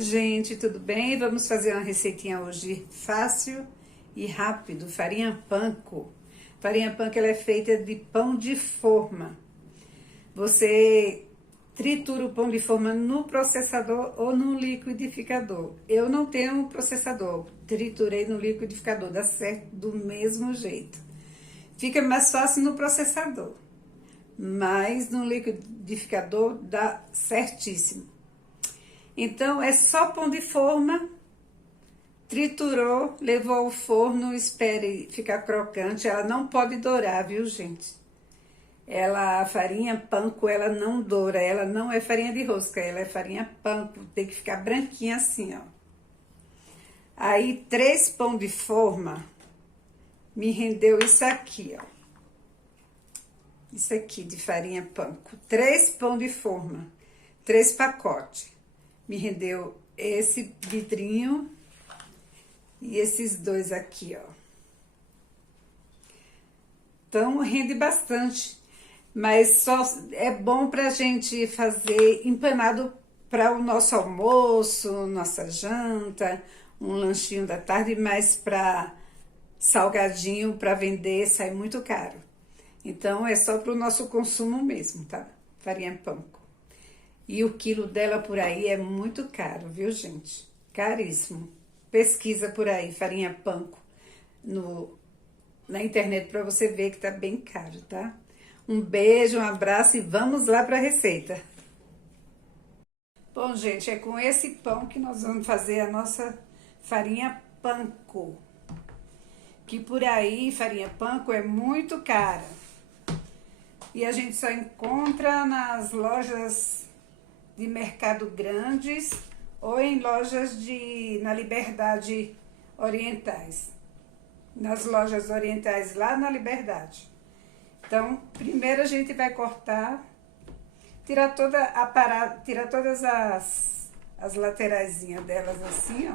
Gente, tudo bem? Vamos fazer uma receitinha hoje fácil e rápido, farinha panko. Farinha panko ela é feita de pão de forma. Você tritura o pão de forma no processador ou no liquidificador. Eu não tenho um processador, triturei no liquidificador, dá certo do mesmo jeito. Fica mais fácil no processador, mas no liquidificador dá certíssimo. Então, é só pão de forma, triturou, levou ao forno, espere ficar crocante. Ela não pode dourar, viu, gente? A farinha panko, ela não doura, ela não é farinha de rosca, ela é farinha panko, tem que ficar branquinha assim, ó. Aí, 3 pão de forma me rendeu isso aqui, ó. Isso aqui de farinha panko. 3 pão de forma, 3 pacotes. Me rendeu esse vidrinho e esses dois aqui, ó. Então, rende bastante, mas só é bom pra gente fazer empanado para o nosso almoço, nossa janta, um lanchinho da tarde, mas para salgadinho, para vender, sai muito caro. Então, é só para o nosso consumo mesmo, tá? Farinha panko. E o quilo dela por aí é muito caro, viu, gente? Caríssimo. Pesquisa por aí, farinha panko, na internet para você ver que tá bem caro, tá? Um beijo, um abraço e vamos lá para a receita. Bom, gente, é com esse pão que nós vamos fazer a nossa farinha panko. Que por aí, farinha panko é muito cara. E a gente só encontra nas lojas de mercado grandes ou em lojas na Liberdade Orientais. Nas lojas orientais lá na Liberdade. Então, primeiro a gente vai cortar, tirar todas as lateraisinhas delas assim, ó.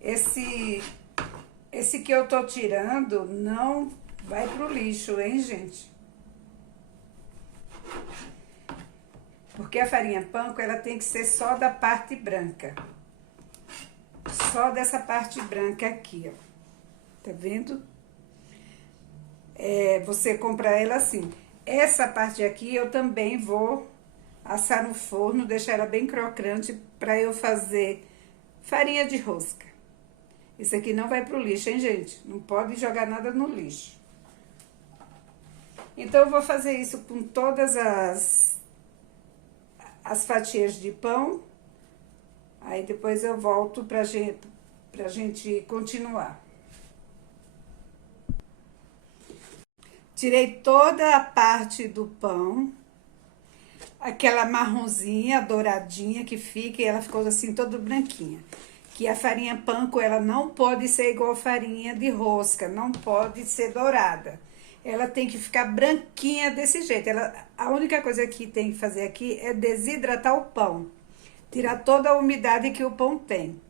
Esse que eu tô tirando não vai pro lixo, hein, gente? Porque a farinha panko, ela tem que ser só da parte branca. Só dessa parte branca aqui, ó. Tá vendo? Você compra ela assim. Essa parte aqui eu também vou assar no forno, deixar ela bem crocante pra eu fazer farinha de rosca. Isso aqui não vai pro lixo, hein, gente? Não pode jogar nada no lixo. Então, eu vou fazer isso com todas as fatias de pão. Aí, depois eu volto pra gente continuar. Tirei toda a parte do pão. Aquela marronzinha, douradinha que fica, e ela ficou assim, toda branquinha. Que a farinha panko, ela não pode ser igual a farinha de rosca, não pode ser dourada. Ela tem que ficar branquinha desse jeito. A única coisa que tem que fazer aqui é desidratar o pão. Tirar toda a umidade que o pão tem.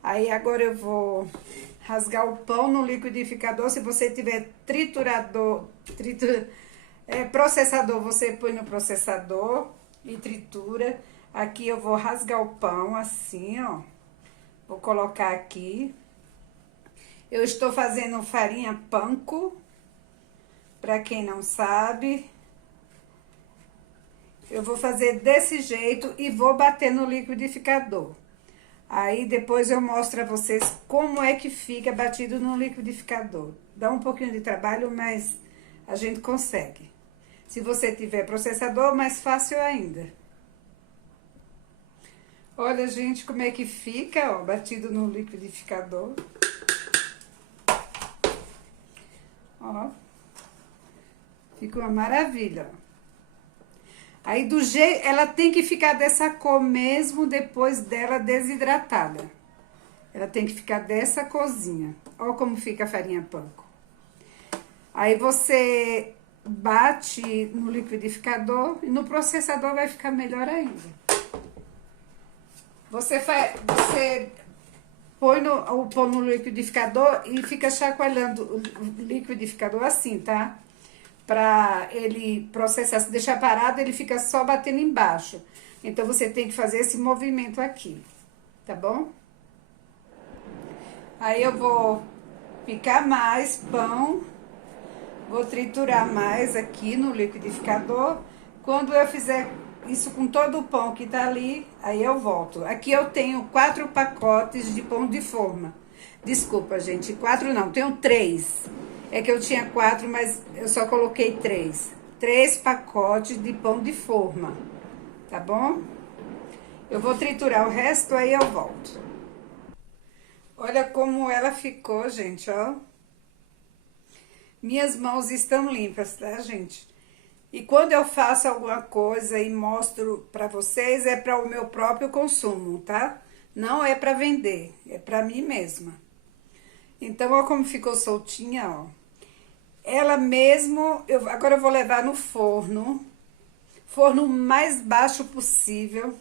Aí, agora eu vou rasgar o pão no liquidificador. Se você tiver processador, você põe no processador e tritura. Aqui eu vou rasgar o pão assim, ó. Vou colocar aqui. Eu estou fazendo farinha panko. Pra quem não sabe, eu vou fazer desse jeito e vou bater no liquidificador. Aí, depois eu mostro a vocês como é que fica batido no liquidificador. Dá um pouquinho de trabalho, mas a gente consegue. Se você tiver processador, mais fácil ainda. Olha, gente, como é que fica, ó, batido no liquidificador. Ó. Fica uma maravilha, ó. Aí, ela tem que ficar dessa cor mesmo depois dela desidratada. Ela tem que ficar dessa corzinha. Ó como fica a farinha panko. Aí, você bate no liquidificador e no processador vai ficar melhor ainda. Você põe o pão no liquidificador e fica chacoalhando o liquidificador assim, tá? Pra ele processar, se deixar parado, ele fica só batendo embaixo. Então, você tem que fazer esse movimento aqui, tá bom? Aí, eu vou picar mais pão, vou triturar mais aqui no liquidificador. Quando eu fizer isso com todo o pão que tá ali, aí eu volto. Aqui eu tenho 4 pacotes de pão de forma. Desculpa, gente, 4 não, tenho 3. É que eu tinha 4, mas eu só coloquei 3. 3 pacotes de pão de forma, tá bom? Eu vou triturar o resto, aí eu volto. Olha como ela ficou, gente, ó. Minhas mãos estão limpas, tá, gente? E quando eu faço alguma coisa e mostro pra vocês, é para o meu próprio consumo, tá? Não é pra vender, é pra mim mesma. Então, ó como ficou soltinha, ó. Ela mesmo, agora eu vou levar no forno mais baixo possível.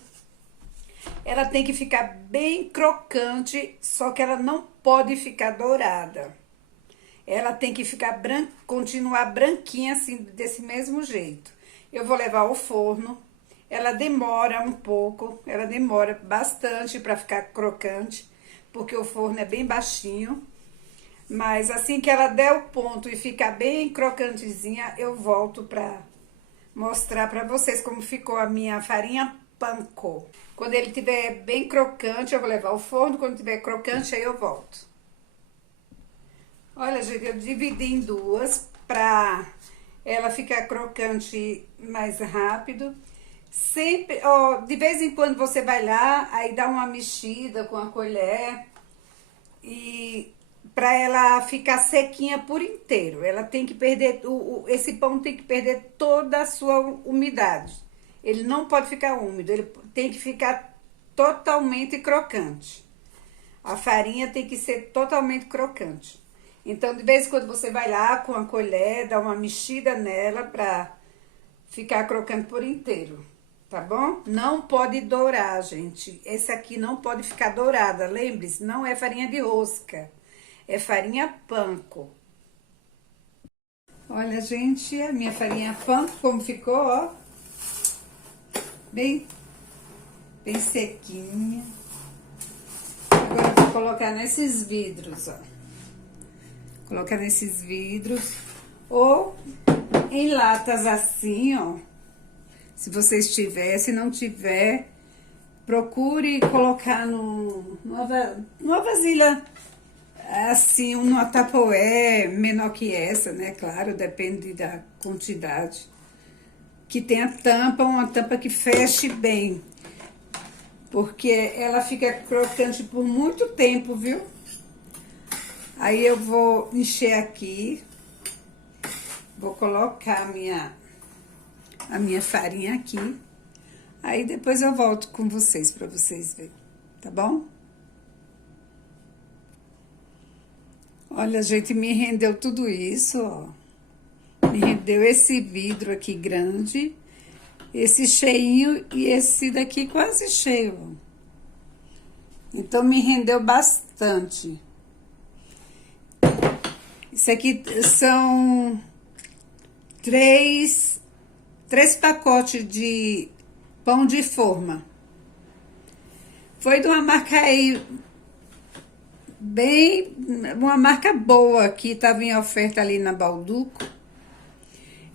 Ela tem que ficar bem crocante, só que ela não pode ficar dourada. Ela tem que ficar continuar branquinha assim, desse mesmo jeito. Eu vou levar ao forno. Ela demora um pouco, ela demora bastante para ficar crocante, porque o forno é bem baixinho. Mas assim que ela der o ponto e ficar bem crocantezinha, eu volto para mostrar para vocês como ficou a minha farinha panko. Quando ele tiver bem crocante, eu vou levar ao forno. Quando tiver crocante, aí eu volto. Olha, gente, eu dividi em duas pra ela ficar crocante mais rápido. Sempre, ó, de vez em quando você vai lá, aí dá uma mexida com a colher e pra ela ficar sequinha por inteiro. Ela tem que perder, esse pão tem que perder toda a sua umidade. Ele não pode ficar úmido, ele tem que ficar totalmente crocante. A farinha tem que ser totalmente crocante. Então, de vez em quando você vai lá com a colher, dá uma mexida nela pra ficar crocante por inteiro, tá bom? Não pode dourar, gente. Esse aqui não pode ficar dourada, lembre-se, não é farinha de rosca, é farinha panko. Olha, gente, a minha farinha panko como ficou, ó. Bem sequinha. Agora eu vou colocar nesses vidros, ó. Colocar nesses vidros ou em latas assim, ó. Se vocês tiverem, se não tiver, procure colocar numa vasilha assim, uma Tupperware menor que essa, né? Claro, depende da quantidade. Que tenha tampa, uma tampa que feche bem. Porque ela fica crocante por muito tempo, viu? Aí eu vou encher aqui, vou colocar a minha farinha aqui. Aí depois eu volto com vocês, pra vocês verem, tá bom? Olha, gente, me rendeu tudo isso, ó. Me rendeu esse vidro aqui grande, esse cheinho e esse daqui quase cheio. Então, me rendeu bastante. Isso aqui são três pacotes de pão de forma. Foi de uma marca aí, uma marca boa, que estava em oferta ali na Balduco.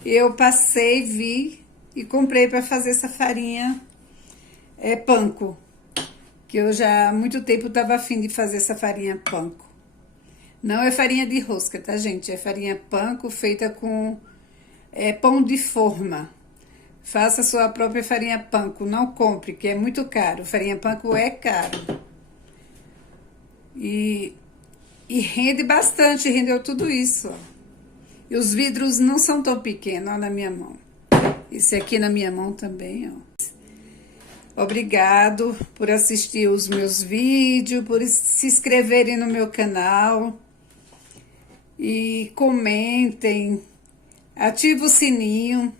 Eu passei, vi e comprei para fazer essa farinha panko. Que eu já há muito tempo estava afim de fazer essa farinha panko. Não é farinha de rosca, tá, gente? É farinha panko feita com pão de forma. Faça sua própria farinha panko, não compre, que é muito caro. Farinha panko é caro. E rende bastante, rendeu tudo isso, ó. E os vidros não são tão pequenos, ó, na minha mão. Esse aqui na minha mão também, ó. Obrigado por assistir os meus vídeos, por se inscreverem no meu canal. E comentem, ative o sininho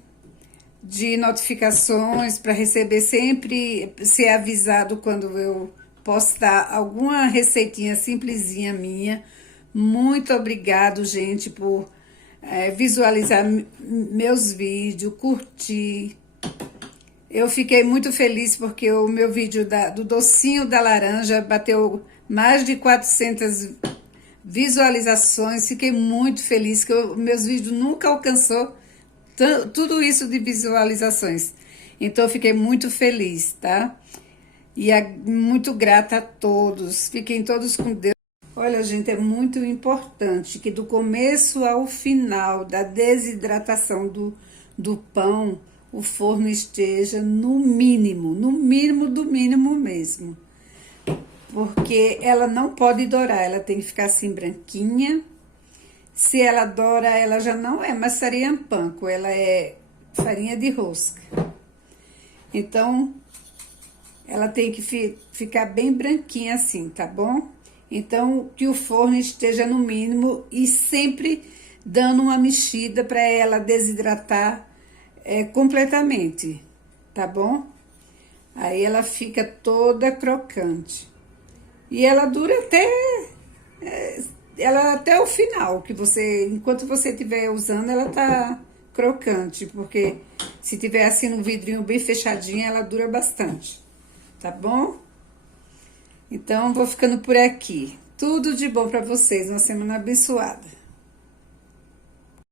de notificações para receber sempre, ser avisado quando eu postar alguma receitinha simplesinha minha. Muito obrigado, gente, por visualizar meus vídeos, curtir. Eu fiquei muito feliz porque o meu vídeo do docinho da laranja bateu mais de 400 visualizações. Fiquei muito feliz que meus vídeos nunca alcançou tudo isso de visualizações. Então eu fiquei muito feliz, tá? E muito grata a todos. Fiquem todos com Deus. Olha, gente, é muito importante que do começo ao final da desidratação do pão, o forno esteja no mínimo do mínimo mesmo. Porque ela não pode dourar, ela tem que ficar assim branquinha. Se ela doura, ela já não é mais farinha panko, ela é farinha de rosca. Então, ela tem que ficar bem branquinha assim, tá bom? Então, que o forno esteja no mínimo e sempre dando uma mexida para ela desidratar completamente, tá bom? Aí ela fica toda crocante. E ela dura até o final, que enquanto você estiver usando, ela tá crocante, porque se tiver assim no vidrinho bem fechadinho, ela dura bastante, tá bom? Então, vou ficando por aqui. Tudo de bom para vocês, uma semana abençoada.